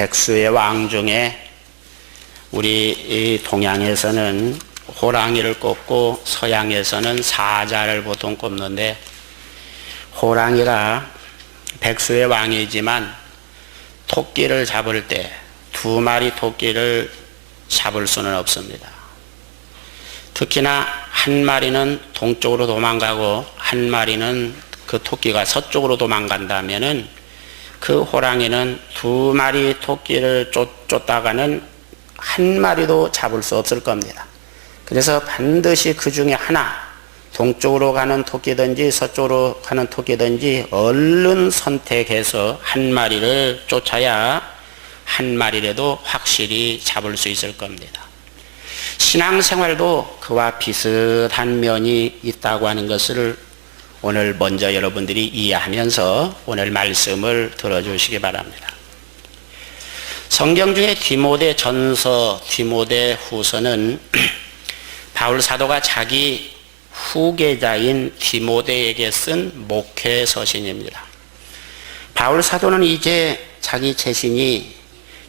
백수의 왕 중에 우리 이 동양에서는 호랑이를 꼽고 서양에서는 사자를 보통 꼽는데, 호랑이가 백수의 왕이지만 토끼를 잡을 때 두 마리 토끼를 잡을 수는 없습니다. 특히나 한 마리는 동쪽으로 도망가고 한 마리는 그 토끼가 서쪽으로 도망간다면은 그 호랑이는 두 마리 토끼를 쫓다가는 한 마리도 잡을 수 없을 겁니다. 그래서 반드시 그 중에 하나, 동쪽으로 가는 토끼든지 서쪽으로 가는 토끼든지 얼른 선택해서 한 마리를 쫓아야 한 마리라도 확실히 잡을 수 있을 겁니다. 신앙생활도 그와 비슷한 면이 있다고 하는 것을 오늘 먼저 여러분들이 이해하면서 오늘 말씀을 들어주시기 바랍니다. 성경 중에 디모데 전서, 디모데 후서는 바울 사도가 자기 후계자인 디모데에게 쓴 목회 서신입니다. 바울 사도는 이제 자기 재신이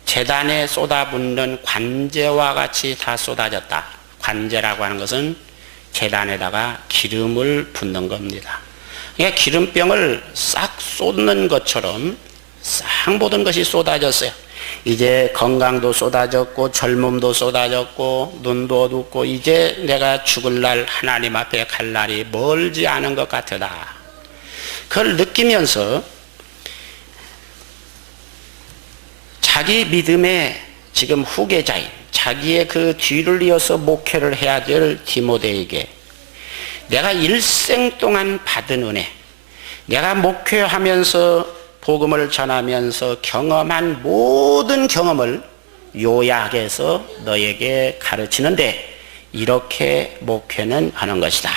제단에 쏟아붓는 관제와 같이 다 쏟아졌다. 관제라고 하는 것은 제단에다가 기름을 붓는 겁니다. 그러니까 기름병을 싹 쏟는 것처럼 싹 모든 것이 쏟아졌어요. 이제 건강도 쏟아졌고 젊음도 쏟아졌고 눈도 어둡고 이제 내가 죽을 날 하나님 앞에 갈 날이 멀지 않은 것 같으다. 그걸 느끼면서 자기 믿음의 지금 후계자인 자기의 그 뒤를 이어서 목회를 해야 될 디모데에게 내가 일생 동안 받은 은혜, 내가 목회하면서 복음을 전하면서 경험한 모든 경험을 요약해서 너에게 가르치는데 이렇게 목회는 하는 것이다.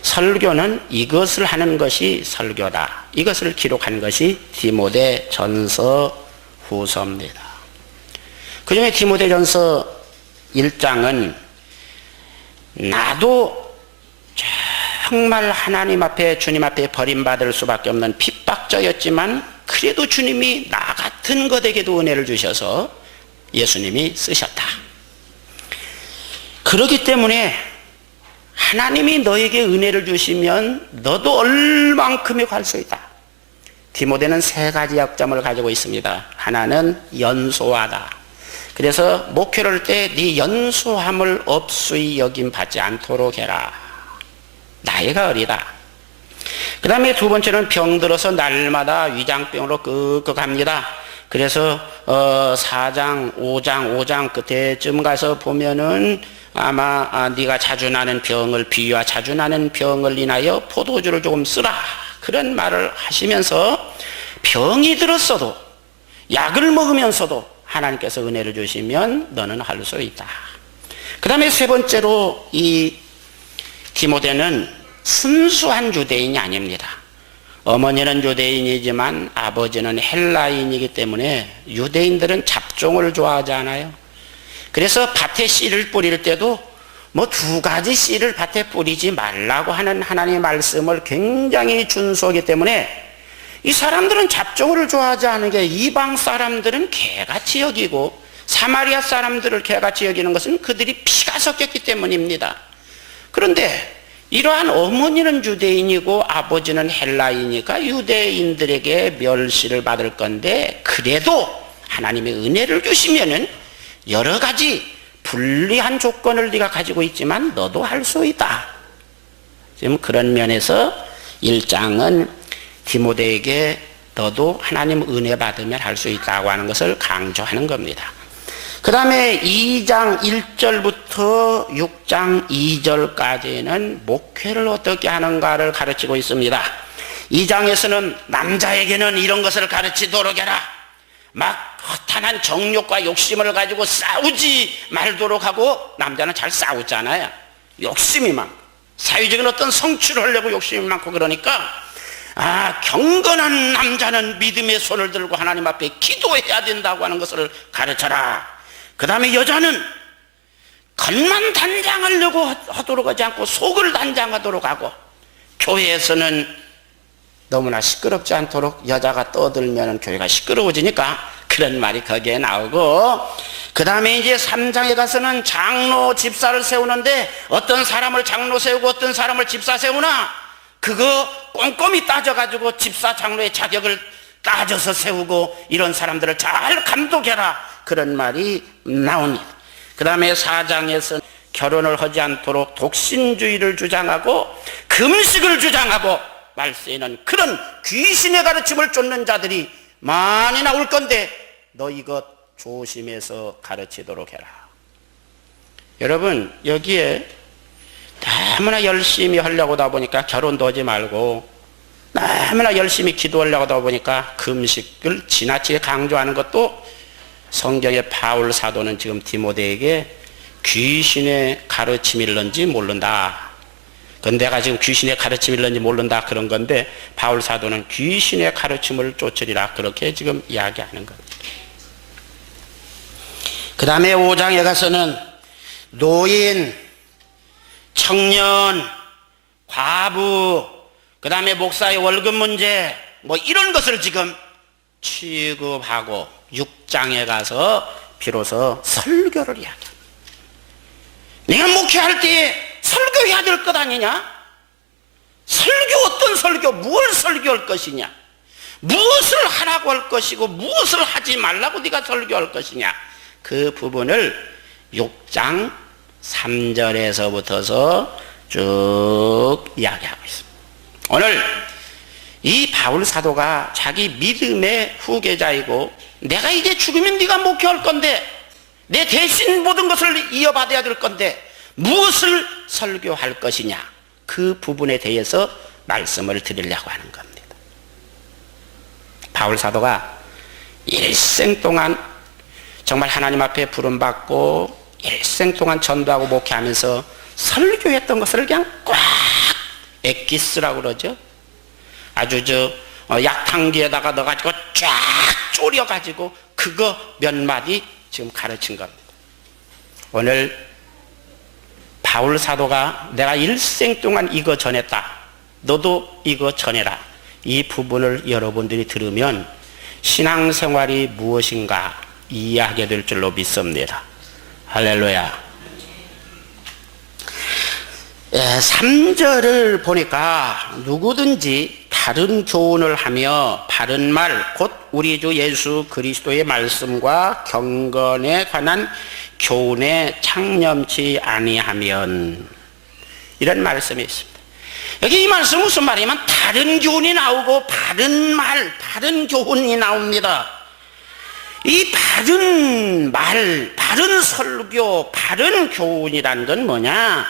설교는 이것을 하는 것이 설교다. 이것을 기록한 것이 디모데 전서 후서입니다. 그 중에 디모데 전서 1장은 나도 정말 하나님 앞에 주님 앞에 버림받을 수밖에 없는 핍박자였지만 그래도 주님이 나 같은 것에게도 은혜를 주셔서 예수님이 쓰셨다. 그렇기 때문에 하나님이 너에게 은혜를 주시면 너도 얼만큼이 갈 수 있다. 디모데는 세 가지 약점을 가지고 있습니다. 하나는 연소하다. 그래서 목회를 할 때 네 연소함을 업수히 여김받지 않도록 해라. 나이가 어리다. 그 다음에 두 번째는 병들어서 날마다 위장병으로 끄끄합니다. 그래서 4장, 5장 끝에쯤 가서 보면은 아마 네가 자주 나는 병을 비유와 자주 나는 병을 인하여 포도주를 조금 쓰라. 그런 말을 하시면서 병이 들었어도 약을 먹으면서도 하나님께서 은혜를 주시면 너는 할 수 있다. 그 다음에 세 번째로 이 디모데는 순수한 유대인이 아닙니다. 어머니는 유대인이지만 아버지는 헬라인이기 때문에 유대인들은 잡종을 좋아하지 않아요. 그래서 밭에 씨를 뿌릴 때도 뭐 두 가지 씨를 밭에 뿌리지 말라고 하는 하나님의 말씀을 굉장히 준수하기 때문에 이 사람들은 잡종을 좋아하지 않은 게 이방 사람들은 개같이 여기고 사마리아 사람들을 개같이 여기는 것은 그들이 피가 섞였기 때문입니다. 그런데 이러한 어머니는 유대인이고 아버지는 헬라인이니까 유대인들에게 멸시를 받을 건데 그래도 하나님의 은혜를 주시면은 여러 가지 불리한 조건을 네가 가지고 있지만 너도 할 수 있다. 지금 그런 면에서 1장은 디모데에게 너도 하나님 은혜 받으면 할 수 있다고 하는 것을 강조하는 겁니다. 그 다음에 2장 1절부터 6장 2절까지는 목회를 어떻게 하는가를 가르치고 있습니다. 2장에서는 남자에게는 이런 것을 가르치도록 해라. 막 허탄한 정욕과 욕심을 가지고 싸우지 말도록 하고, 남자는 잘 싸우잖아요. 욕심이 많고 사회적인 어떤 성취를 하려고 욕심이 많고, 그러니까 경건한 남자는 믿음의 손을 들고 하나님 앞에 기도해야 된다고 하는 것을 가르쳐라. 그 다음에 여자는 겉만 단장하려고 하도록 하지 않고 속을 단장하도록 하고, 교회에서는 너무나 시끄럽지 않도록, 여자가 떠들면 교회가 시끄러워지니까 그런 말이 거기에 나오고, 그 다음에 이제 3장에 가서는 장로 집사를 세우는데 어떤 사람을 장로 세우고 어떤 사람을 집사 세우나 그거 꼼꼼히 따져가지고 집사 장로의 자격을 따져서 세우고 이런 사람들을 잘 감독해라, 그런 말이 나옵니다. 그 다음에 4장에서는 결혼을 하지 않도록 독신주의를 주장하고 금식을 주장하고 말세에는 그런 귀신의 가르침을 쫓는 자들이 많이 나올 건데 너 이것 조심해서 가르치도록 해라. 여러분, 여기에 너무나 열심히 하려고 하다 보니까 결혼도 하지 말고 너무나 열심히 기도하려고 하다 보니까 금식을 지나치게 강조하는 것도 성경의 바울 사도는 지금 디모데에게 귀신의 가르침일런지 모른다. 그건 내가 지금 귀신의 가르침일런지 모른다 그런 건데 바울 사도는 귀신의 가르침을 쫓으리라 그렇게 지금 이야기하는 겁니다. 그 다음에 5장에 가서는 노인, 청년, 과부, 그 다음에 목사의 월급 문제 뭐 이런 것을 지금 취급하고 6장에 가서 비로소 설교를 이야기합니다. 내가 목회할 때에 설교해야 될 것 아니냐? 설교, 어떤 설교, 무엇을 설교할 것이냐? 무엇을 하라고 할 것이고 무엇을 하지 말라고 네가 설교할 것이냐? 그 부분을 6장 3절에서부터서 쭉 이야기하고 있습니다. 오늘 이 바울 사도가 자기 믿음의 후계자이고 내가 이제 죽으면 네가 목회할 건데 내 대신 모든 것을 이어받아야 될 건데 무엇을 설교할 것이냐, 그 부분에 대해서 말씀을 드리려고 하는 겁니다. 바울 사도가 일생 동안 정말 하나님 앞에 부름받고 일생 동안 전도하고 목회하면서 설교했던 것을 그냥 꽉 엑기스라고 그러죠. 아주 약탕기에다가 넣어가지고 쫙 졸여가지고 그거 몇 마디 지금 가르친 겁니다. 오늘 바울 사도가 내가 일생 동안 이거 전했다, 너도 이거 전해라, 이 부분을 여러분들이 들으면 신앙생활이 무엇인가 이해하게 될 줄로 믿습니다. 할렐루야. 3절을 보니까 누구든지 다른 교훈을 하며 바른 말, 곧 우리 주 예수 그리스도의 말씀과 경건에 관한 교훈에 창념치 아니하면, 이런 말씀이 있습니다. 여기 이 말씀은 무슨 말이냐면 다른 교훈이 나오고 바른 말, 바른 교훈이 나옵니다. 이 바른 말, 바른 설교, 바른 교훈이란 건 뭐냐?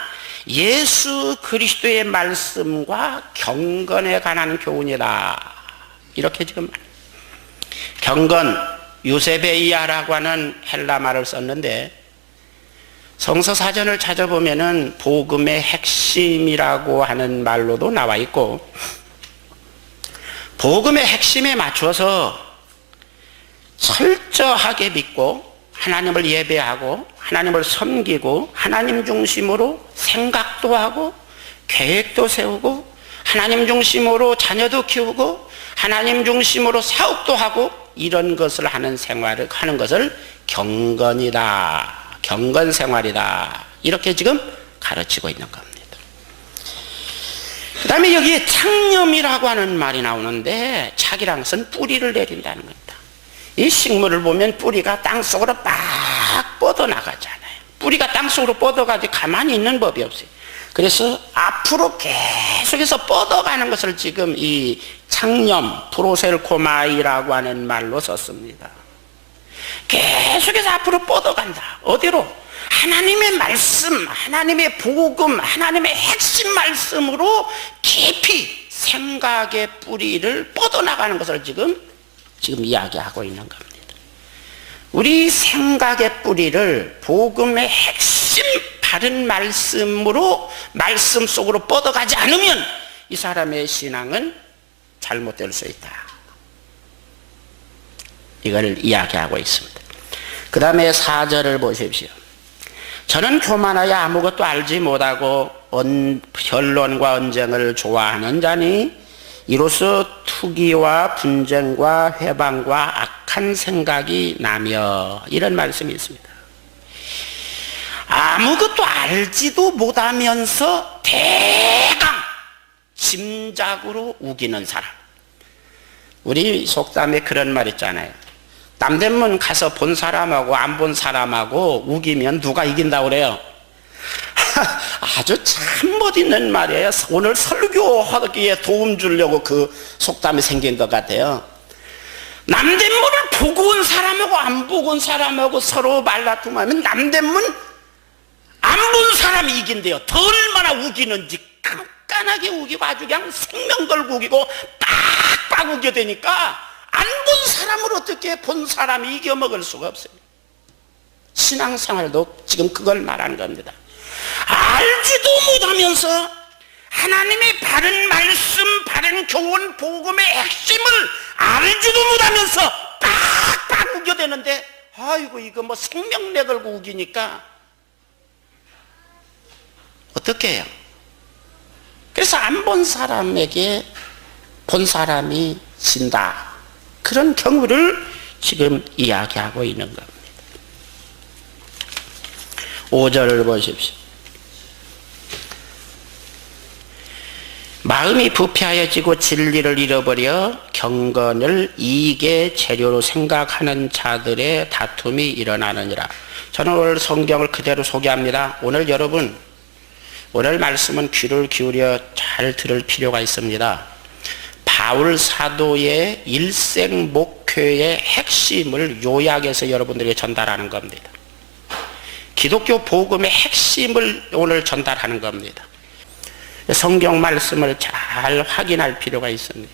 예수 그리스도의 말씀과 경건에 관한 교훈이다, 이렇게 지금 경건, 유세베이아라고 하는 헬라 말을 썼는데 성서 사전을 찾아보면은 복음의 핵심이라고 하는 말로도 나와 있고 복음의 핵심에 맞춰서 철저하게 믿고 하나님을 예배하고 하나님을 섬기고 하나님 중심으로 생각도 하고 계획도 세우고 하나님 중심으로 자녀도 키우고 하나님 중심으로 사업도 하고 이런 것을 하는 생활을 하는 것을 경건이다, 경건 생활이다, 이렇게 지금 가르치고 있는 겁니다. 그 다음에 여기에 창념이라고 하는 말이 나오는데 착이란 것은 뿌리를 내린다는 겁니다. 이 식물을 보면 뿌리가 땅속으로 막 뻗어나가잖아요. 뿌리가 땅속으로 뻗어가지고 가만히 있는 법이 없어요. 그래서 앞으로 계속해서 뻗어가는 것을 지금 이 창념, 프로셀코마이라고 하는 말로 썼습니다. 계속해서 앞으로 뻗어간다. 어디로? 하나님의 말씀, 하나님의 복음, 하나님의 핵심 말씀으로 깊이 생각의 뿌리를 뻗어나가는 것을 지금 이야기하고 있는 겁니다. 우리 생각의 뿌리를 복음의 핵심 바른 말씀으로 말씀 속으로 뻗어가지 않으면 이 사람의 신앙은 잘못될 수 있다, 이걸 이야기하고 있습니다. 그 다음에 4절을 보십시오. 저는 교만하여 아무것도 알지 못하고 변론과 언쟁을 좋아하는 자니 이로써 투기와 분쟁과 회방과 악한 생각이 나며, 이런 말씀이 있습니다. 아무것도 알지도 못하면서 대강 짐작으로 우기는 사람. 우리 속담에 그런 말 있잖아요. 남대문 가서 본 사람하고 안 본 사람하고 우기면 누가 이긴다고 그래요? 아주 참 멋있는 말이에요. 오늘 설교하기에 도움 주려고 그 속담이 생긴 것 같아요. 남대문을 보고 온 사람하고 안 보고 온 사람하고 서로 말다툼하면 남대문 안 본 사람이 이긴대요. 더 얼마나 우기는지 깐깐하게 우기고 아주 그냥 생명 걸고 우기고 빡빡 우겨대니까 안 본 사람을 어떻게 본 사람이 이겨먹을 수가 없어요. 신앙생활도 지금 그걸 말하는 겁니다. 알지도 못하면서 하나님의 바른 말씀, 바른 교훈, 복음의 핵심을 알지도 못하면서 빡빡 우겨대는데, 아이고 이거 뭐 생명 내걸고 우기니까 어떻게 해요? 그래서 안 본 사람에게 본 사람이 진다, 그런 경우를 지금 이야기하고 있는 겁니다. 5절을 보십시오. 마음이 부패하여지고 진리를 잃어버려 경건을 이익의 재료로 생각하는 자들의 다툼이 일어나느니라. 저는 오늘 성경을 그대로 소개합니다. 오늘 여러분, 오늘 말씀은 귀를 기울여 잘 들을 필요가 있습니다. 바울 사도의 일생 목회의 핵심을 요약해서 여러분들에게 전달하는 겁니다. 기독교 복음의 핵심을 오늘 전달하는 겁니다. 성경 말씀을 잘 확인할 필요가 있습니다.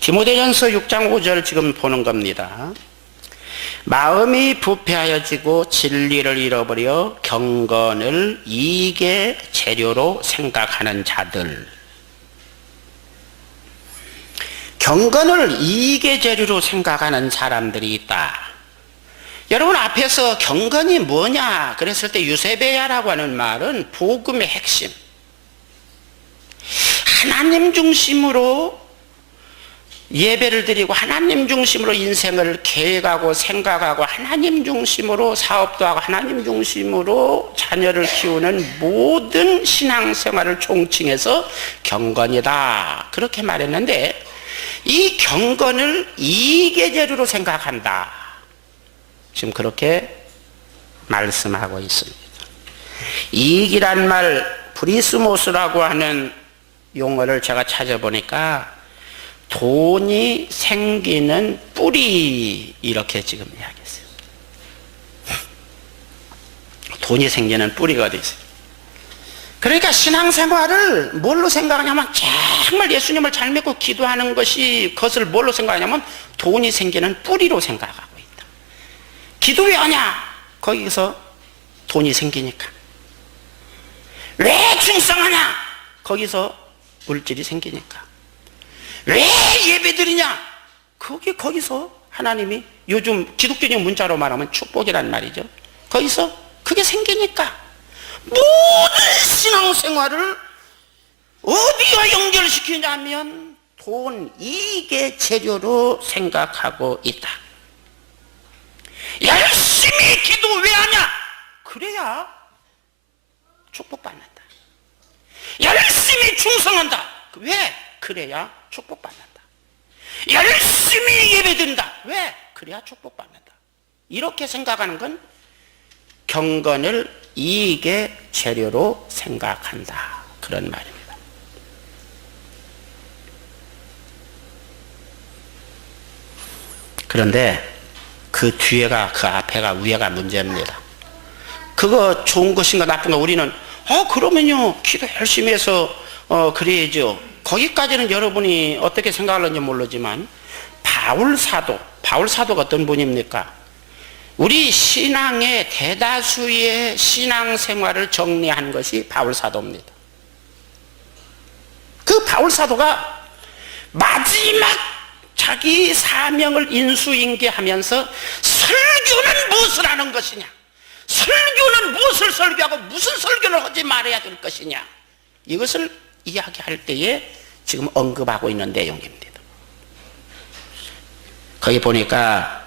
디모데전서 6장 5절 지금 보는 겁니다. 마음이 부패하여지고 진리를 잃어버려 경건을 이익의 재료로 생각하는 자들. 경건을 이익의 재료로 생각하는 사람들이 있다. 여러분, 앞에서 경건이 뭐냐 그랬을 때 유세베야라고 하는 말은 복음의 핵심, 하나님 중심으로 예배를 드리고 하나님 중심으로 인생을 계획하고 생각하고 하나님 중심으로 사업도 하고 하나님 중심으로 자녀를 키우는 모든 신앙생활을 총칭해서 경건이다, 그렇게 말했는데, 이 경건을 이익의 재료로 생각한다, 지금 그렇게 말씀하고 있습니다. 이익이란 말, 브리스모스라고 하는 용어를 제가 찾아보니까 돈이 생기는 뿌리, 이렇게 지금 이야기했어요. 돈이 생기는 뿌리가 어디 있어요? 그러니까 신앙생활을 뭘로 생각하냐면, 정말 예수님을 잘 믿고 기도하는 것이, 그것을 뭘로 생각하냐면 돈이 생기는 뿌리로 생각하고 있다. 기도 왜 하냐? 거기서 돈이 생기니까. 왜 충성하냐? 거기서 물질이 생기니까. 왜 예배드리냐? 거기서 하나님이, 요즘 기독교적 문자로 말하면 축복이란 말이죠. 거기서 그게 생기니까 모든 신앙생활을 어디와 연결시키냐면 돈, 이익의 재료로 생각하고 있다. 열심히 기도 왜 하냐? 그래야 축복받는다. 열심히 충성한다. 왜? 그래야 축복받는다. 열심히 예배드린다. 왜? 그래야 축복받는다. 이렇게 생각하는 건 경건을 이익의 재료로 생각한다, 그런 말입니다. 그런데 그 뒤에가, 그 앞에가, 위에가 문제입니다. 그거 좋은 것인가 나쁜가 우리는 그러면요 기도 열심히 해서 그래야죠. 거기까지는 여러분이 어떻게 생각하는지 모르지만 바울사도가 어떤 분입니까? 우리 신앙의 대다수의 신앙생활을 정리한 것이 바울사도입니다. 그 바울사도가 마지막 자기 사명을 인수인계하면서 설교는 무엇을 하는 것이냐, 설교는 무엇을 설교하고 무슨 설교를 하지 말아야 될 것이냐, 이것을 이야기할 때에 지금 언급하고 있는 내용입니다. 거기 보니까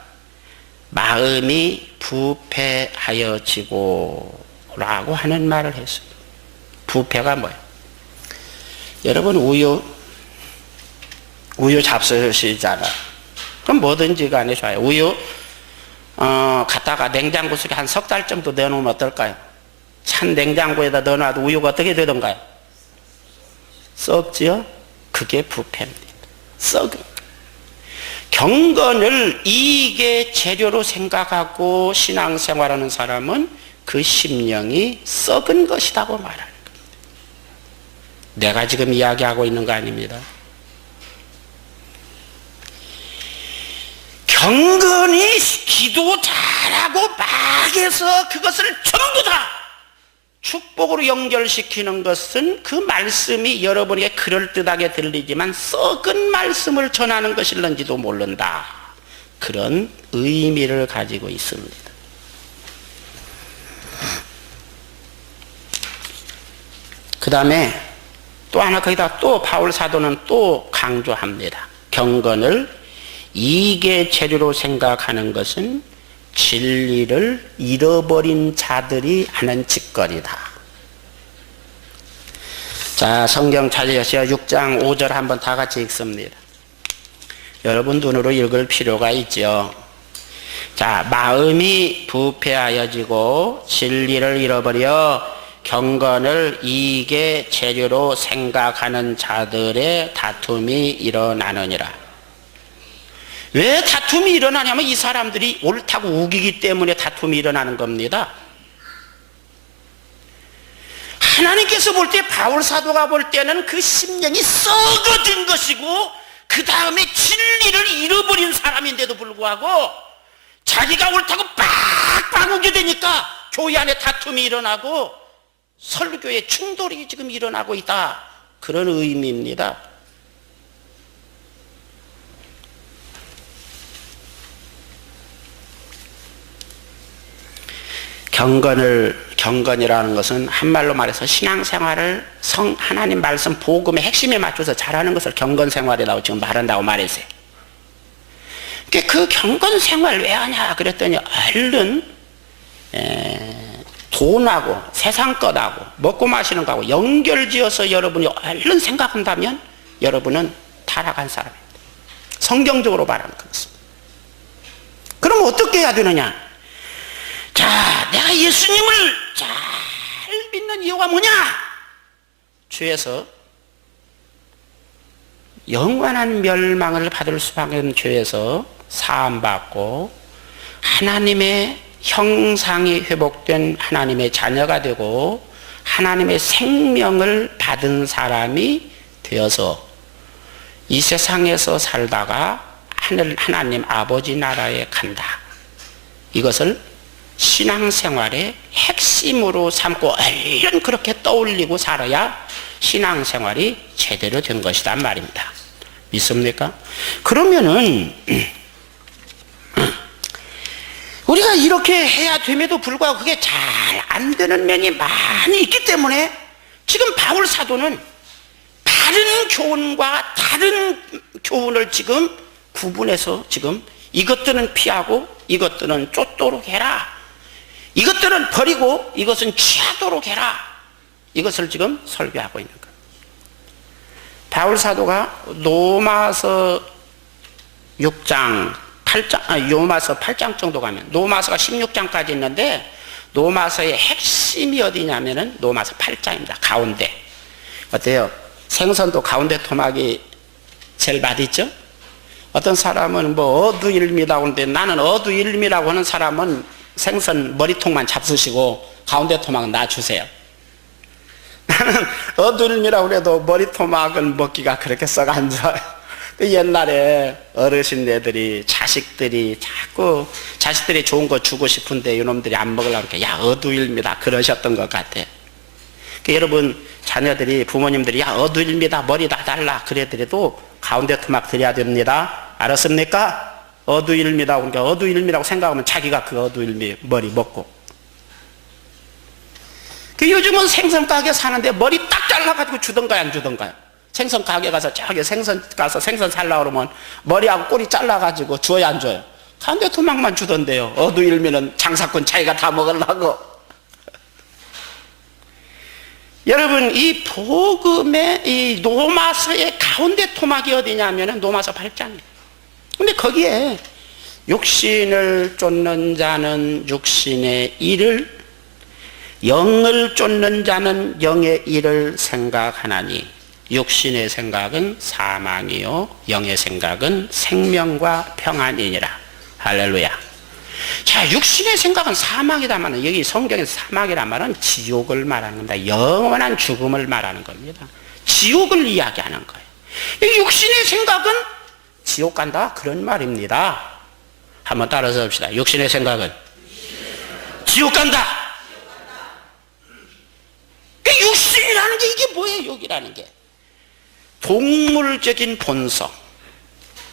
마음이 부패하여지고 라고 하는 말을 했습니다. 부패가 뭐예요? 여러분 우유 잡수시잖아. 그럼 뭐든지 간에 좋아요. 우유 갖다가 냉장고 속에 한 석 달 정도 넣어놓으면 어떨까요? 찬 냉장고에다 넣어놔도 우유가 어떻게 되던가요? 썩지요? 그게 부패입니다. 썩은. 경건을 이익의 재료로 생각하고 신앙생활하는 사람은 그 심령이 썩은 것이라고 말하는 겁니다. 내가 지금 이야기하고 있는 거 아닙니다. 경건이 기도 잘하고 막 해서 그것을 전부 다 축복으로 연결시키는 것은 그 말씀이 여러분에게 그럴듯하게 들리지만 썩은 말씀을 전하는 것일는지도 모른다. 그런 의미를 가지고 있습니다. 그 다음에 또 하나 거기다 또 바울 사도는 또 강조합니다. 경건을 이익의 재료로 생각하는 것은 진리를 잃어버린 자들이 하는 짓거리다. 자, 성경 찾으셔서 6장 5절 한번 다 같이 읽습니다. 여러분 눈으로 읽을 필요가 있죠. 자, 마음이 부패하여지고 진리를 잃어버려 경건을 이익의 재료로 생각하는 자들의 다툼이 일어나느니라. 왜 다툼이 일어나냐면 이 사람들이 옳다고 우기기 때문에 다툼이 일어나는 겁니다. 하나님께서 볼 때, 바울 사도가 볼 때는 그 심령이 썩어진 것이고 그 다음에 진리를 잃어버린 사람인데도 불구하고 자기가 옳다고 빡빡 우게 되니까 교회 안에 다툼이 일어나고 설교에 충돌이 지금 일어나고 있다. 그런 의미입니다. 경건이라는 것은 한말로 말해서 신앙생활을 하나님 말씀 복음의 핵심에 맞춰서 잘하는 것을 경건생활이라고 지금 말한다고 말했어요. 그 경건생활 왜 하냐 그랬더니 얼른 돈하고 세상 것하고 먹고 마시는 거하고 연결지어서 여러분이 얼른 생각한다면 여러분은 타락한 사람입니다. 성경적으로 말하는 것입니다. 그럼 어떻게 해야 되느냐? 자, 내가 예수님을 잘 믿는 이유가 뭐냐? 죄에서 영원한 멸망을 받을 수밖에 없는 죄에서 사함받고 하나님의 형상이 회복된 하나님의 자녀가 되고 하나님의 생명을 받은 사람이 되어서 이 세상에서 살다가 하나님 아버지 나라에 간다. 이것을 신앙생활의 핵심으로 삼고 얼른 그렇게 떠올리고 살아야 신앙생활이 제대로 된 것이란 말입니다. 믿습니까? 그러면은 우리가 이렇게 해야 됨에도 불구하고 그게 잘 안 되는 면이 많이 있기 때문에 지금 바울 사도는 다른 교훈과 다른 교훈을 지금 구분해서 지금 이것들은 피하고 이것들은 쫓도록 해라. 이것들은 버리고 이것은 취하도록 해라. 이것을 지금 설교하고 있는 거예요. 바울 사도가 로마서 6장 8장, 로마서 8장 정도 가면 로마서가 16장까지 있는데 로마서의 핵심이 어디냐면은 로마서 8장입니다. 가운데. 어때요? 생선도 가운데 토막이 제일 맛있죠? 어떤 사람은 뭐 어두일미라고 하는데 나는 어두일미라고 하는 사람은 생선 머리통만 잡수시고 가운데 토막은 놔주세요. 나는 어두일미라고 해도 머리토막은 먹기가 그렇게 썩 안 좋아요. 옛날에 어르신네들이 자식들이 자꾸 자식들이 좋은 거 주고 싶은데 이놈들이 안 먹으려고 하니까 야 어두일미다 그러셨던 것 같아. 여러분 자녀들이 부모님들이 야 어두일미다 머리 다 달라 그래더라도 가운데 토막 드려야 됩니다. 알았습니까? 어두일미라고 그러니까 어두일미라고 생각하면 자기가 그 어두일미 머리 먹고. 요즘은 생선 가게 사는데 머리 딱 잘라가지고 주던가요 안 주던가요? 생선 가게 가서 저기 생선 가서 생선 살라 그러면 머리하고 꼬리 잘라가지고 줘야 안 줘요? 가운데 토막만 주던데요. 어두일면은 장사꾼 자기가 다 먹으려고. 여러분, 이 복음의 이 노마서의 가운데 토막이 어디냐면은 노마서 8장이에요. 근데 거기에 육신을 쫓는 자는 육신의 일을, 영을 쫓는 자는 영의 일을 생각하나니 육신의 생각은 사망이요 영의 생각은 생명과 평안이니라. 할렐루야. 자, 육신의 생각은 사망이다마는 여기 성경에서 사망이란 말은 지옥을 말하는 겁니다. 영원한 죽음을 말하는 겁니다. 지옥을 이야기하는 거예요. 육신의 생각은 지옥 간다 그런 말입니다. 한번 따라서 봅시다. 육신의 생각은 지옥 간다. 육신이라는 게 이게 뭐예요? 육이라는 게 동물적인 본성,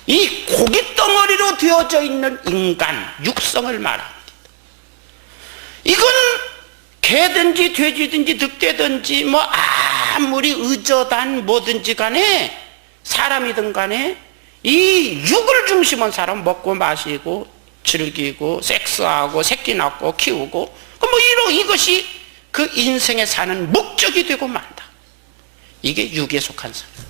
이 고깃덩어리로 되어져 있는 인간, 육성을 말합니다. 이건 개든지 돼지든지 늑대든지 뭐 아무리 의젓한 뭐든지 간에 사람이든 간에 이 육을 중심한 사람, 먹고 마시고 즐기고 섹스하고 새끼 낳고 키우고 뭐 이것이 그 인생에 사는 목적이 되고 만다. 이게 육에 속한 사람.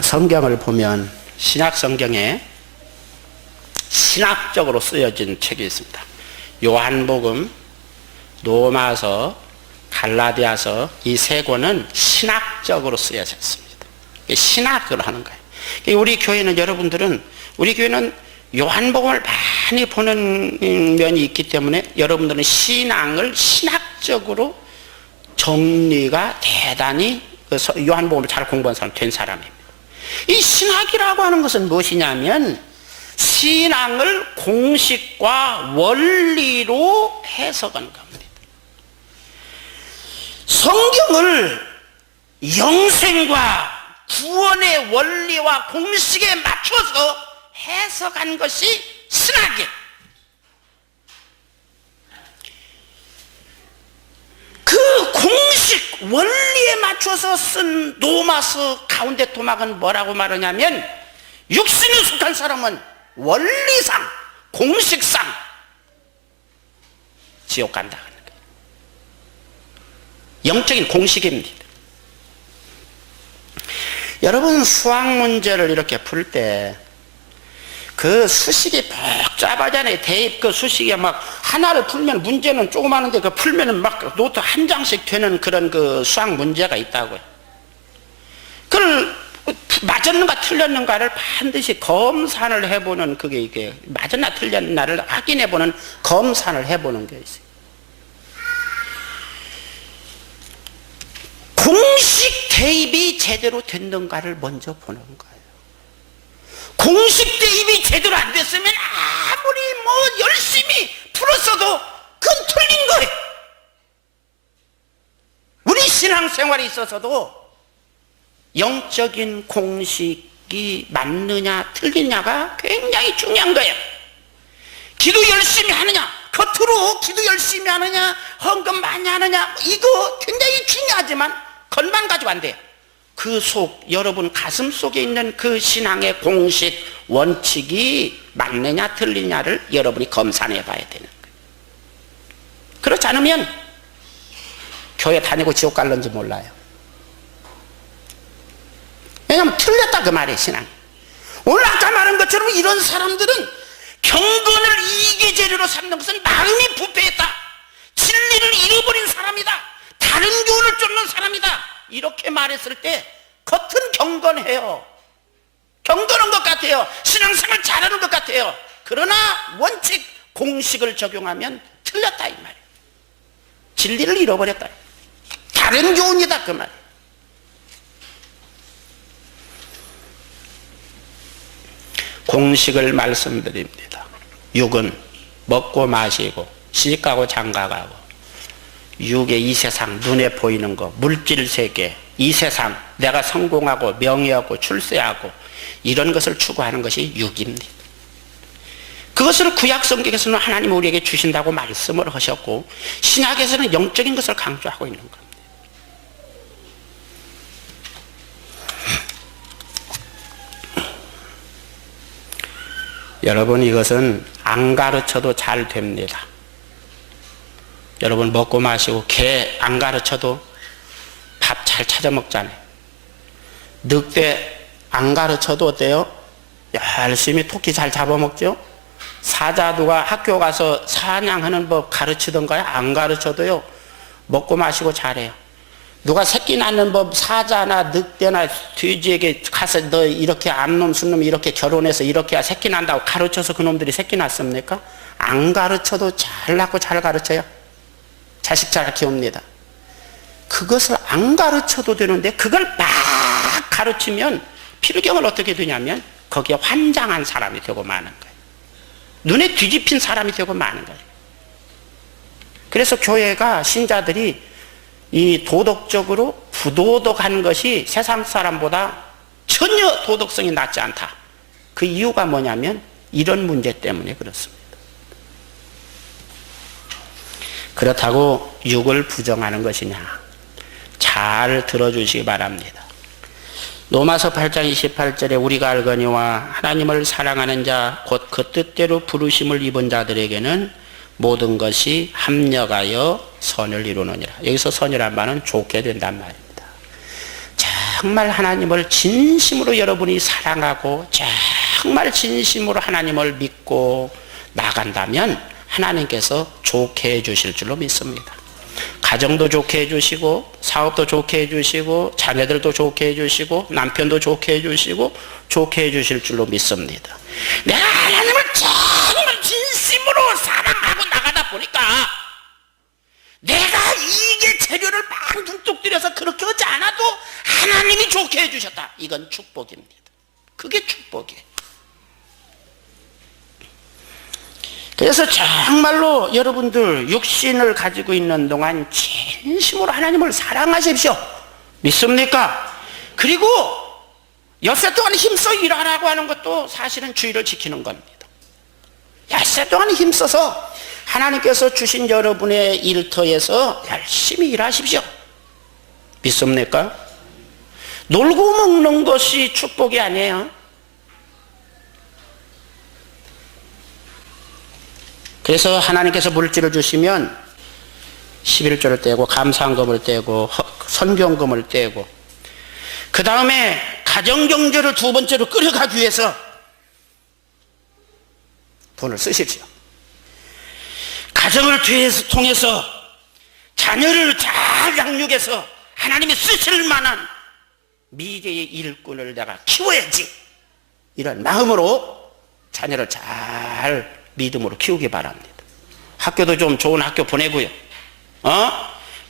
성경을 보면 신약 성경에 신학적으로 쓰여진 책이 있습니다. 요한복음, 로마서, 갈라디아서 이 세 권은 신학적으로 쓰여졌습니다. 신학을 하는 거예요. 우리 교회는 우리 교회는 요한복음을 많이 보는 면이 있기 때문에 여러분들은 신앙을 신학적으로 정리가 대단히 요한복음을 잘 공부한 사람 된 사람입니다. 이 신학이라고 하는 것은 무엇이냐면 신앙을 공식과 원리로 해석하는 겁니다. 성경을 영생과 구원의 원리와 공식에 맞춰서 해석한 것이 신학이에요. 그 공식 원리에 맞춰서 쓴 로마서 가운데 토막은 뭐라고 말하냐면 육신에 속한 사람은 원리상, 공식상 지옥 간다. 영적인 공식입니다. 여러분, 수학 문제를 이렇게 풀 때 그 수식이 복잡하잖아요. 대입 그 수식이 막 하나를 풀면 문제는 조그마한데 그 풀면은 막 노트 한 장씩 되는 그런 그 수학 문제가 있다고요. 그걸 맞았는가 틀렸는가를 반드시 검산을 해보는 그게 이게 맞았나 틀렸나를 확인해보는 검산을 해보는 게 있어요. 공식 대입이 제대로 됐는가를 먼저 보는 거예요. 공식 대입이 제대로 안 됐으면 아무리 뭐 열심히 풀었어도 그건 틀린 거예요. 우리 신앙생활에 있어서도 영적인 공식이 맞느냐 틀리냐가 굉장히 중요한 거예요. 기도 열심히 하느냐, 겉으로 기도 열심히 하느냐, 헌금 많이 하느냐, 이거 굉장히 중요하지만 겉만 가지고 안 돼요. 그 속, 여러분 가슴 속에 있는 그 신앙의 공식, 원칙이 맞느냐 틀리냐를 여러분이 검산해 봐야 되는 거예요. 그렇지 않으면 교회 다니고 지옥 갈는지 몰라요. 왜냐하면 틀렸다 그 말이에요. 신앙. 오늘 아까 말한 것처럼 이런 사람들은 경건을 이익의 재료로 삼는 것은 마음이 부패했다, 진리를 잃어버린 사람이다, 다른 교훈을 쫓는 사람이다, 이렇게 말했을 때 겉은 경건해요. 경건한 것 같아요. 신앙생활 잘하는 것 같아요. 그러나 원칙 공식을 적용하면 틀렸다 이 말이에요. 진리를 잃어버렸다, 다른 교훈이다 그 말이에요. 공식을 말씀드립니다. 육은 먹고 마시고 시집가고 장가가고 육의 이 세상, 눈에 보이는 거, 물질 세계, 이 세상, 내가 성공하고 명예하고 출세하고 이런 것을 추구하는 것이 육입니다. 그것을 구약 성경에서는 하나님 우리에게 주신다고 말씀을 하셨고 신약에서는 영적인 것을 강조하고 있는 겁니다. 여러분, 이것은 안 가르쳐도 잘 됩니다. 여러분, 먹고 마시고 개 안 가르쳐도 밥 잘 찾아 먹잖아요. 늑대 안 가르쳐도 어때요? 열심히 토끼 잘 잡아먹죠? 사자 누가 학교 가서 사냥하는 법 가르치던가요? 안 가르쳐도요, 먹고 마시고 잘해요. 누가 새끼 낳는 법 사자나 늑대나 돼지에게 가서 너 이렇게 암놈 순놈 이렇게 결혼해서 이렇게 새끼 난다고 가르쳐서 그놈들이 새끼 낳습니까? 안 가르쳐도 잘 낳고 잘 가르쳐요. 자식 잘 키웁니다. 그것을 안 가르쳐도 되는데 그걸 막 가르치면 필경을 어떻게 되냐면 거기에 환장한 사람이 되고 마는 거예요. 눈에 뒤집힌 사람이 되고 마는 거예요. 그래서 교회가 신자들이 이 도덕적으로 부도덕한 것이 세상 사람보다 전혀 도덕성이 낮지 않다. 그 이유가 뭐냐면 이런 문제 때문에 그렇습니다. 그렇다고 육을 부정하는 것이냐? 잘 들어주시기 바랍니다. 로마서 8장 28절에 우리가 알거니와 하나님을 사랑하는 자 곧 그 뜻대로 부르심을 입은 자들에게는 모든 것이 합력하여 선을 이루느니라. 여기서 선이란 말은 좋게 된단 말입니다. 정말 하나님을 진심으로 여러분이 사랑하고 정말 진심으로 하나님을 믿고 나간다면 하나님께서 좋게 해주실 줄로 믿습니다. 가정도 좋게 해주시고 사업도 좋게 해주시고 자녀들도 좋게 해주시고 남편도 좋게 해주시고 좋게 해주실 줄로 믿습니다. 내가 하나님을 정말 진심으로 사랑하고 나가다 보니까 내가 이게 재료를 막 눈독 들여서 그렇게 하지 않아도 하나님이 좋게 해주셨다. 이건 축복입니다. 그게 축복이에요. 그래서 정말로 여러분들 육신을 가지고 있는 동안 진심으로 하나님을 사랑하십시오. 믿습니까? 그리고 엿새 동안 힘써 일하라고 하는 것도 사실은 주의를 지키는 겁니다. 엿새 동안 힘써서 하나님께서 주신 여러분의 일터에서 열심히 일하십시오. 믿습니까? 놀고 먹는 것이 축복이 아니에요. 그래서 하나님께서 물질을 주시면 11조를 떼고 감사헌금을 떼고 선경금을 떼고 그 다음에 가정경제를 두 번째로 끌어가기 위해서 돈을 쓰십시오. 가정을 통해서 자녀를 잘 양육해서 하나님이 쓰실 만한 미래의 일꾼을 내가 키워야지, 이런 마음으로 자녀를 잘 믿음으로 키우기 바랍니다. 학교도 좀 좋은 학교 보내고요.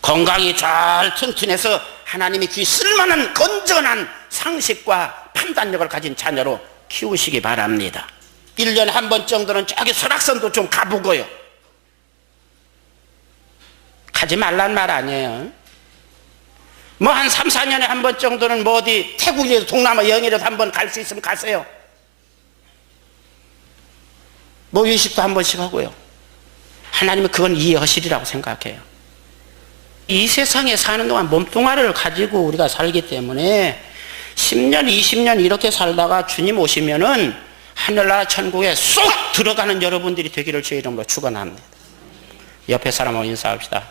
건강이 잘 튼튼해서 하나님이 귀 쓸만한 건전한 상식과 판단력을 가진 자녀로 키우시기 바랍니다. 1년에 한 번 정도는 저기 설악산도 좀 가보고요. 가지 말란 말 아니에요. 뭐 한 3, 4년에 한 번 정도는 뭐 어디 태국이라도 동남아 여행이라도 한 번 갈 수 있으면 가세요. 뭐 외식도 한 번씩 하고요. 하나님은 그건 이해하시리라고 생각해요. 이 세상에 사는 동안 몸뚱아리를 가지고 우리가 살기 때문에 10년, 20년 이렇게 살다가 주님 오시면은 하늘나라 천국에 쏙 들어가는 여러분들이 되기를 주의 이름으로 축원합니다. 옆에 사람하고 인사합시다.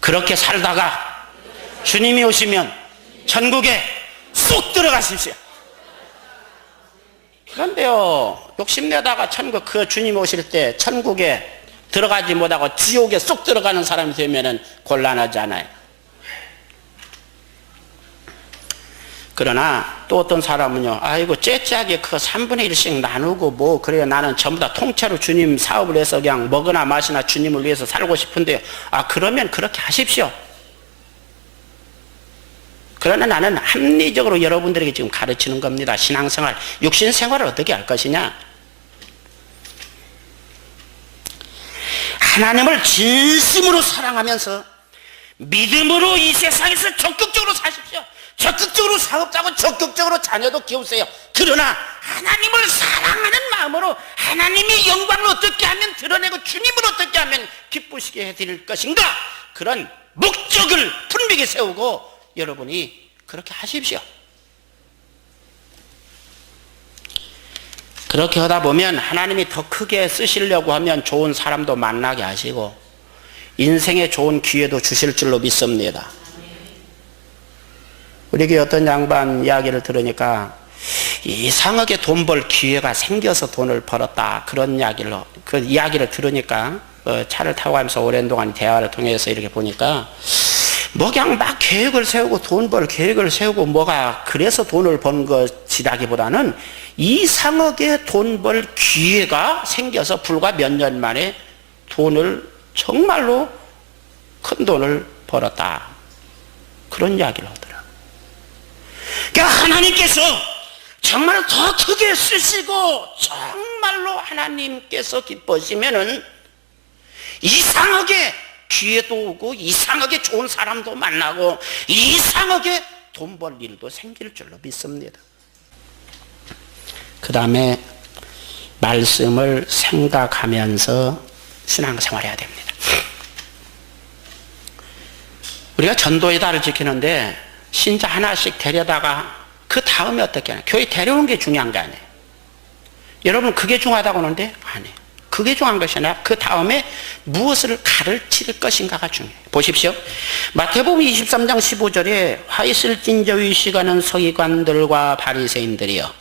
그렇게 살다가 주님이 오시면 천국에 쏙 들어가십시오. 그런데요, 욕심내다가 천국, 그 주님 오실 때 천국에 들어가지 못하고 지옥에 쏙 들어가는 사람이 되면은 곤란하잖아요. 그러나 또 어떤 사람은요, 아이고 째째하게 그 3분의 1씩 나누고 뭐 그래요, 나는 전부 다 통째로 주님 사업을 해서 그냥 먹으나 마시나 주님을 위해서 살고 싶은데요. 그러면 그렇게 하십시오. 그러나 나는 합리적으로 여러분들에게 지금 가르치는 겁니다. 신앙생활, 육신생활을 어떻게 할 것이냐. 하나님을 진심으로 사랑하면서 믿음으로 이 세상에서 적극적으로 사십시오. 적극적으로 사업자고 적극적으로 자녀도 키우세요. 그러나 하나님을 사랑하는 마음으로 하나님의 영광을 어떻게 하면 드러내고 주님을 어떻게 하면 기쁘시게 해드릴 것인가, 그런 목적을 분명히 세우고 여러분이 그렇게 하십시오. 그렇게 하다 보면 하나님이 더 크게 쓰시려고 하면 좋은 사람도 만나게 하시고 인생에 좋은 기회도 주실 줄로 믿습니다. 우리 교회 어떤 양반 이야기를 들으니까 이상하게 돈 벌 기회가 생겨서 돈을 벌었다, 그런 그 이야기를 들으니까 차를 타고 가면서 오랜 동안 대화를 통해서 이렇게 보니까 뭐 그냥 막 계획을 세우고 돈 벌 계획을 세우고 뭐가 그래서 돈을 번 것이라기보다는 이상하게 돈 벌 기회가 생겨서 불과 몇 년 만에 돈을 정말로 큰 돈을 벌었다, 그런 이야기를 하더라고요. 그러니까 하나님께서 정말 더 크게 쓰시고 정말로 하나님께서 기뻐지면은 이상하게 기회도 오고 이상하게 좋은 사람도 만나고 이상하게 돈 벌 일도 생길 줄로 믿습니다. 그 다음에 말씀을 생각하면서 신앙생활 해야 됩니다. 우리가 전도의 달을 지키는데 신자 하나씩 데려다가 그 다음에 어떻게 하냐, 교회 데려오는 게 중요한 게 아니에요. 여러분 그게 중요하다고 하는데 아니에요. 그게 중요한 것이 아니라 그 다음에 무엇을 가르칠 것인가가 중요해요. 보십시오. 마태복음 23장 15절에 화 있을 진저위 시간은 서기관들과 바리새인들이여,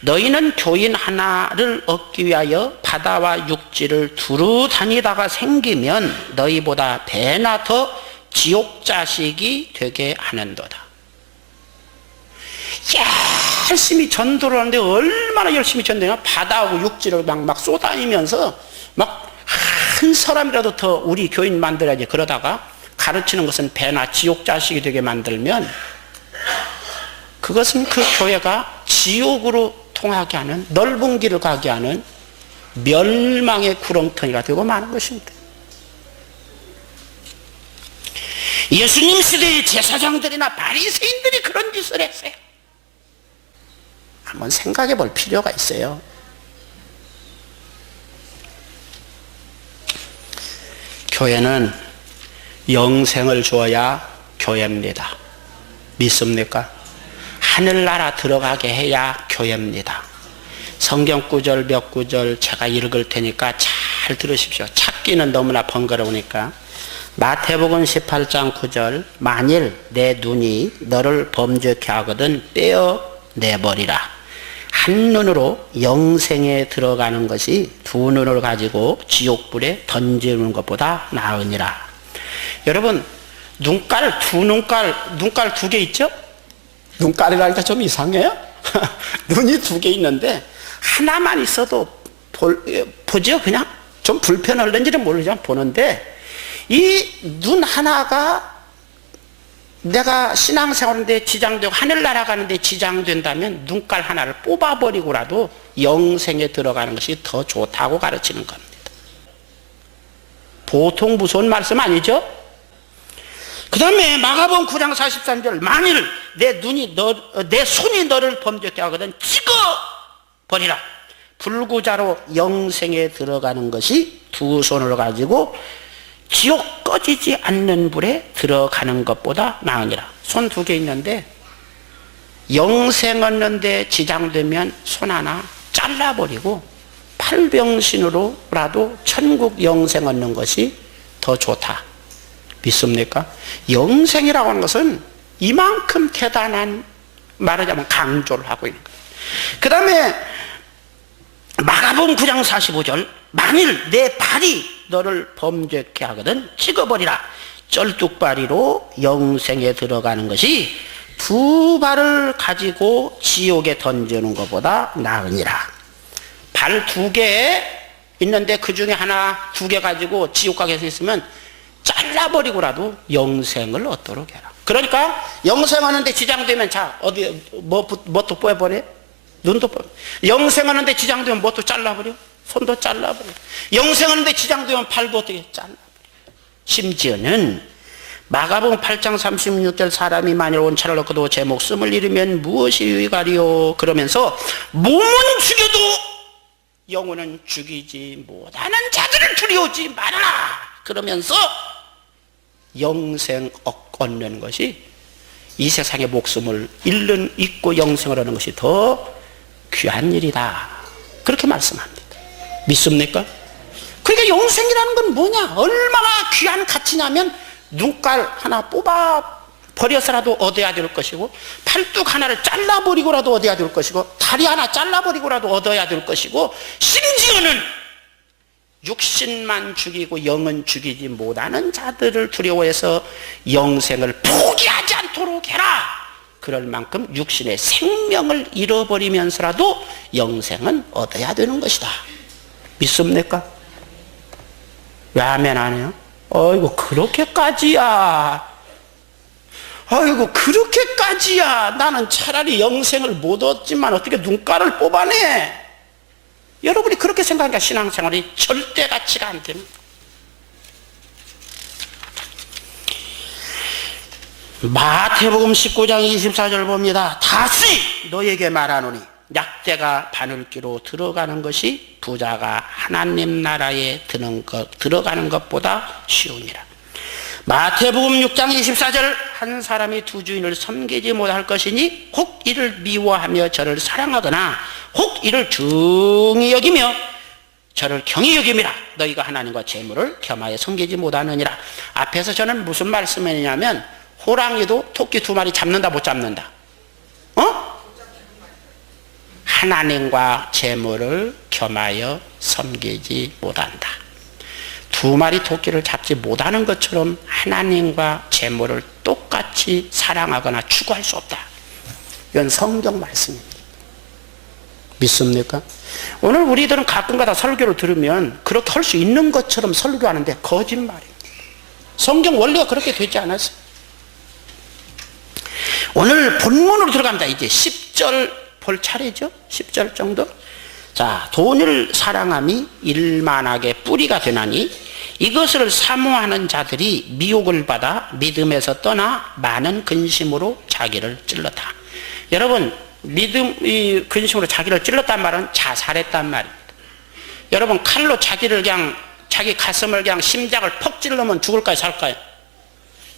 너희는 교인 하나를 얻기 위하여 바다와 육지를 두루 다니다가 생기면 너희보다 배나 더 지옥 자식이 되게 하는도다. 열심히 전도를 하는데 얼마나 열심히 전도하냐, 바다하고 육지를 막 쏘다니면서 막 한 사람이라도 더 우리 교인 만들어야지, 그러다가 가르치는 것은 배나 지옥 자식이 되게 만들면 그것은 그 교회가 지옥으로 통하게 하는, 넓은 길을 가게 하는 멸망의 구렁텅이가 되고 마는 것입니다. 예수님 시대의 제사장들이나 바리새인들이 그런 짓을 했어요. 한번 생각해 볼 필요가 있어요. 교회는 영생을 주어야 교회입니다. 믿습니까? 하늘나라 들어가게 해야 교회입니다. 성경 구절 몇 구절 제가 읽을 테니까 잘 들으십시오. 찾기는 너무나 번거로우니까. 마태복음 18장 9절, 만일 내 눈이 너를 범죄케 하거든 떼어내버리라. 한 눈으로 영생에 들어가는 것이 두 눈을 가지고 지옥불에 던지는 것보다 나으니라. 여러분, 눈깔 두 개 있죠? 눈깔이라니까 좀 이상해요? 눈이 두 개 있는데 하나만 있어도 보죠? 그냥 좀 불편할는지는 모르지만 보는데, 이 눈 하나가 내가 신앙생활하는데 지장되고 하늘나라 가는데 지장된다면 눈깔 하나를 뽑아버리고라도 영생에 들어가는 것이 더 좋다고 가르치는 겁니다. 보통 무서운 말씀 아니죠? 그 다음에 마가복음 9장 43절, 만일 내 손이 너를 범죄케 하거든 찍어버리라. 불구자로 영생에 들어가는 것이 두 손을 가지고 지옥 꺼지지 않는 불에 들어가는 것보다 나으니라. 손 두 개 있는데 영생 얻는데 지장되면 손 하나 잘라버리고 팔병신으로라도 천국 영생 얻는 것이 더 좋다. 믿습니까? 영생이라고 하는 것은 이만큼 대단한, 말하자면 강조를 하고 있는 거예요. 그 다음에 마가복음 9장 45절, 만일 내 발이 너를 범죄케 하거든 찍어버리라. 쩔뚝발이로 영생에 들어가는 것이 두 발을 가지고 지옥에 던지는 것보다 나으니라. 발 두 개 있는데 그 중에 하나 두 개 가지고 지옥 가게 있으면 잘라버리고라도 영생을 얻도록 해라. 그러니까 영생하는데 지장되면 자 어디 뭐또 뽑아버려? 눈도 뽑아. 영생하는데 지장되면 뭐또 잘라버려? 손도 잘라버려. 영생하는데 지장되면 발도 어떻게 잘라버려. 심지어는 마가복음 8장 36절 사람이 만일 온 차를 얻고도 제 목숨을 잃으면 무엇이 유익하리요? 그러면서 몸은 죽여도 영혼은 죽이지 못하는 자들을 두려워하지 말아라. 그러면서 영생 얻는 것이 이 세상의 목숨을 잃고 영생을 얻는 것이 더 귀한 일이다. 그렇게 말씀합니다. 믿습니까? 그러니까 영생이라는 건 뭐냐? 얼마나 귀한 가치냐면 눈깔 하나 뽑아 버려서라도 얻어야 될 것이고 팔뚝 하나를 잘라버리고라도 얻어야 될 것이고 다리 하나 잘라버리고라도 얻어야 될 것이고 심지어는 육신만 죽이고 영은 죽이지 못하는 자들을 두려워해서 영생을 포기하지 않도록 해라. 그럴 만큼 육신의 생명을 잃어버리면서라도 영생은 얻어야 되는 것이다. 믿습니까? 왜 아멘 안 해요? 어이구 그렇게까지야. 아이고 그렇게까지야. 나는 차라리 영생을 못 얻지만 어떻게 눈깔을 뽑아내. 여러분이 그렇게 생각하니까 신앙생활이 절대 가치가 안 됩니다. 마태복음 19장 24절 봅니다. 다시 너에게 말하노니 약대가 바늘기로 들어가는 것이 부자가 하나님 나라에 들어가는 것보다 쉬우니라. 마태복음 6장 24절 한 사람이 두 주인을 섬기지 못할 것이니 혹 이를 미워하며 저를 사랑하거나 혹 이를 중히 여기며 저를 경히 여김이라. 너희가 하나님과 재물을 겸하여 섬기지 못하느니라. 앞에서 저는 무슨 말씀이냐면 호랑이도 토끼 두 마리 잡는다 못 잡는다? 하나님과 재물을 겸하여 섬기지 못한다. 두 마리 토끼를 잡지 못하는 것처럼 하나님과 재물을 똑같이 사랑하거나 추구할 수 없다. 이건 성경 말씀입니다. 믿습니까? 오늘 우리들은 가끔가다 설교를 들으면 그렇게 할 수 있는 것처럼 설교하는데 거짓말입니다. 성경 원리가 그렇게 되지 않았어요. 오늘 본문으로 들어갑니다. 이제 10절 볼 차례죠. 10절 정도. 자, 돈을 사랑함이 일만하게 뿌리가 되나니 이것을 사모하는 자들이 미혹을 받아 믿음에서 떠나 많은 근심으로 자기를 찔렀다. 여러분, 이 근심으로 자기를 찔렀단 말은 자살했단 말입니다. 여러분, 칼로 자기 가슴을 그냥 심장을 퍽 찔러면 죽을까요, 살까요?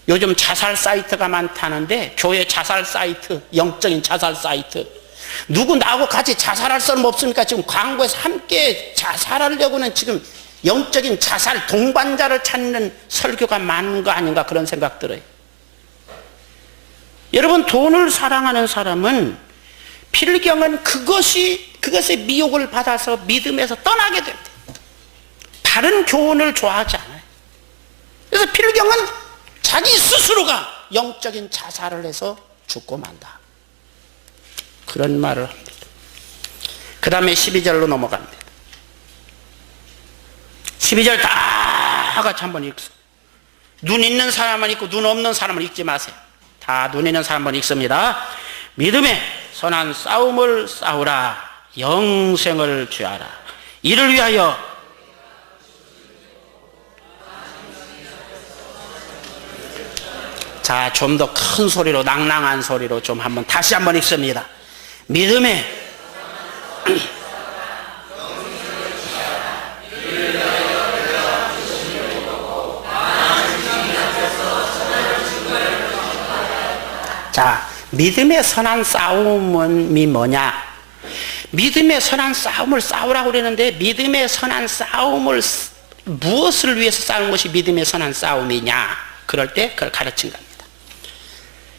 요즘 자살 사이트가 많다는데 교회 자살 사이트, 영적인 자살 사이트. 누구 나하고 같이 자살할 사람 없습니까? 지금 광고에서 함께 자살하려고는 지금 영적인 자살 동반자를 찾는 설교가 많은 거 아닌가 그런 생각 들어요. 여러분, 돈을 사랑하는 사람은 필경은 그것의 미혹을 받아서 믿음에서 떠나게 됩니다. 바른 교훈을 좋아하지 않아요. 그래서 필경은 자기 스스로가 영적인 자살을 해서 죽고 만다. 그런 말을 합니다. 그 다음에 12절로 넘어갑니다. 12절 다 같이 한번 읽습니다. 눈 있는 사람만 읽고 눈 없는 사람은 읽지 마세요. 다 눈 있는 사람만 읽습니다. 믿음의 선한 싸움을 싸우라. 영생을 취하라. 이를 위하여 자, 좀 더 큰 소리로 낭낭한 소리로 좀 한번 다시 한번 읽습니다. 믿음의 자, 믿음의 선한 싸움이 뭐냐? 믿음의 선한 싸움을 싸우라고 그러는데 믿음의 선한 싸움을 무엇을 위해서 싸우는 것이 믿음의 선한 싸움이냐? 그럴 때 그걸 가르친 겁니다.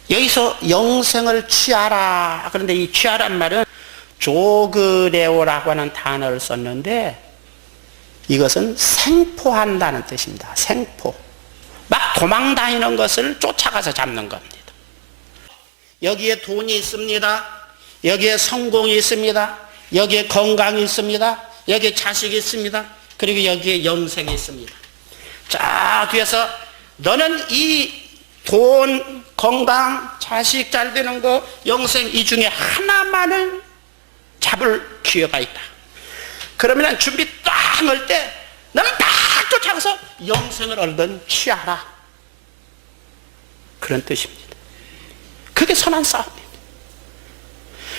여기서 영생을 취하라. 그런데 이 취하란 말은 조그레오라고 하는 단어를 썼는데 이것은 생포한다는 뜻입니다. 생포. 막 도망다니는 것을 쫓아가서 잡는 겁니다. 여기에 돈이 있습니다. 여기에 성공이 있습니다. 여기에 건강이 있습니다. 여기에 자식이 있습니다. 그리고 여기에 영생이 있습니다. 자, 뒤에서 너는 이 돈, 건강, 자식 잘 되는 거, 영생 이 중에 하나만을 잡을 기회가 있다. 그러면 준비 딱 할 때 너는 딱 쫓아가서 영생을 얼른 취하라. 그런 뜻입니다. 그게 선한 싸움입니다.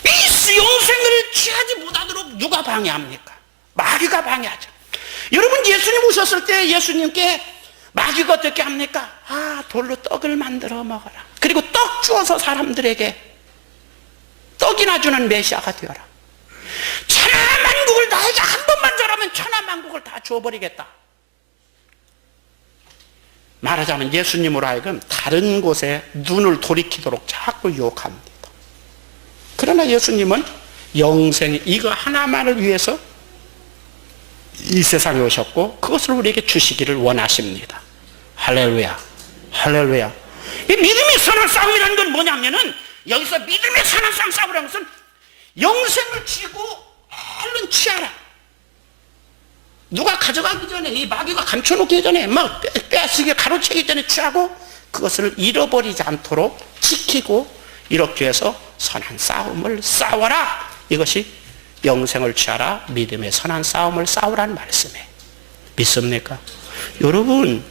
이 영생을 취하지 못하도록 누가 방해합니까? 마귀가 방해하죠. 여러분, 예수님 오셨을 때 예수님께 마귀가 어떻게 합니까? 돌로 떡을 만들어 먹어라. 그리고 떡 주어서 사람들에게 떡이나 주는 메시아가 되어라. 천하만국을 나에게 한 번만 저라면 천하만국을 다 주어버리겠다. 말하자면 예수님으로 하여금 다른 곳에 눈을 돌이키도록 자꾸 유혹합니다. 그러나 예수님은 영생 이거 하나만을 위해서 이 세상에 오셨고 그것을 우리에게 주시기를 원하십니다. 할렐루야, 할렐루야. 이 믿음의 선한 싸움이라는 건 뭐냐면은, 여기서 믿음의 선한 싸움 싸우라는 것은 영생을 쥐고 얼른 취하라. 누가 가져가기 전에, 이 마귀가 감춰놓기 전에, 막 빼앗기게 가로채기 전에 취하고 그것을 잃어버리지 않도록 지키고, 이렇게 해서 선한 싸움을 싸워라. 이것이 영생을 취하라, 믿음의 선한 싸움을 싸우라는 말씀이에요. 믿습니까? 여러분,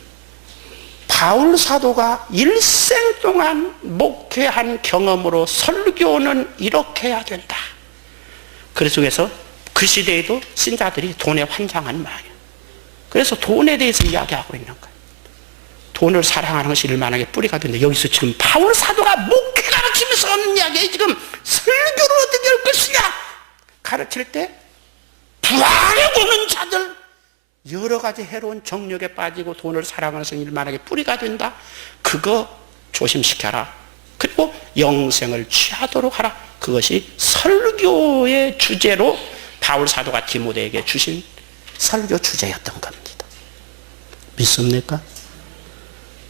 바울 사도가 일생 동안 목회한 경험으로 설교는 이렇게 해야 된다. 그 속에서 그 시대에도 신자들이 돈에 환장한 마음이에요. 그래서 돈에 대해서 이야기하고 있는 거예요. 돈을 사랑하는 것이 일만하게 뿌리가 된다. 여기서 지금 바울 사도가 목회 가르치면서 하는 이야기에 지금 설교를 어떻게 할 것이냐 가르칠 때 불안해 보는 자들, 여러 가지 해로운 정력에 빠지고 돈을 사랑하는 것은 일만하게 뿌리가 된다. 그거 조심시켜라. 그리고 영생을 취하도록 하라. 그것이 설교의 주제로 바울 사도가 디모데에게 주신 설교 주제였던 겁니다. 믿습니까?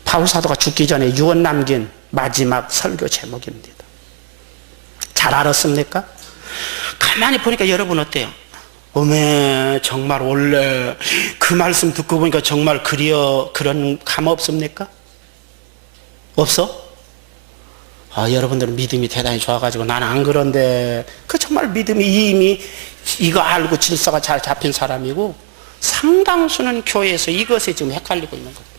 바울 사도가 죽기 전에 유언 남긴 마지막 설교 제목입니다. 잘 알았습니까? 가만히 보니까 여러분 어때요? 어메, 정말 원래 그 말씀 듣고 보니까 정말 그런 감 없습니까? 없어? 여러분들은 믿음이 대단히 좋아가지고 나는 안 그런데, 그 정말 믿음이 이미 이거 알고 질서가 잘 잡힌 사람이고, 상당수는 교회에서 이것에 지금 헷갈리고 있는 겁니다.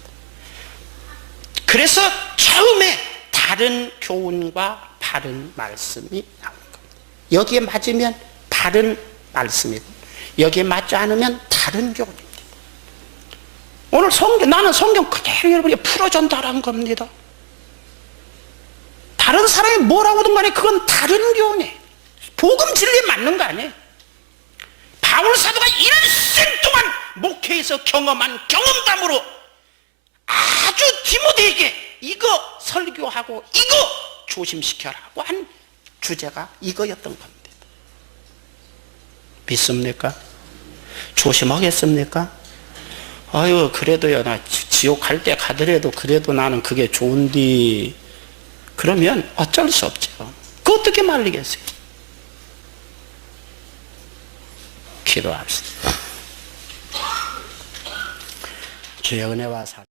그래서 처음에 다른 교훈과 바른 말씀이 나오는 겁니다. 여기에 맞으면 바른 말씀이고, 여기에 맞지 않으면 다른 교훈입니다. 오늘 나는 성경 그대로 여러분에게 풀어준다는 겁니다. 다른 사람이 뭐라고든 간에 그건 다른 교훈이에요. 복음 진리에 맞는 거 아니에요. 바울 사도가 일생 동안 목회에서 경험한 경험담으로 아주 디모데에게 이거 설교하고 이거 조심시켜라고 한 주제가 이거였던 겁니다. 믿습니까? 조심하겠습니까? 그래도요, 나 지옥 갈 때 가더라도 그래도 나는 그게 좋은디. 그러면 어쩔 수 없죠. 그 어떻게 말리겠어요? 기도합시다. 주의 은혜와 사랑.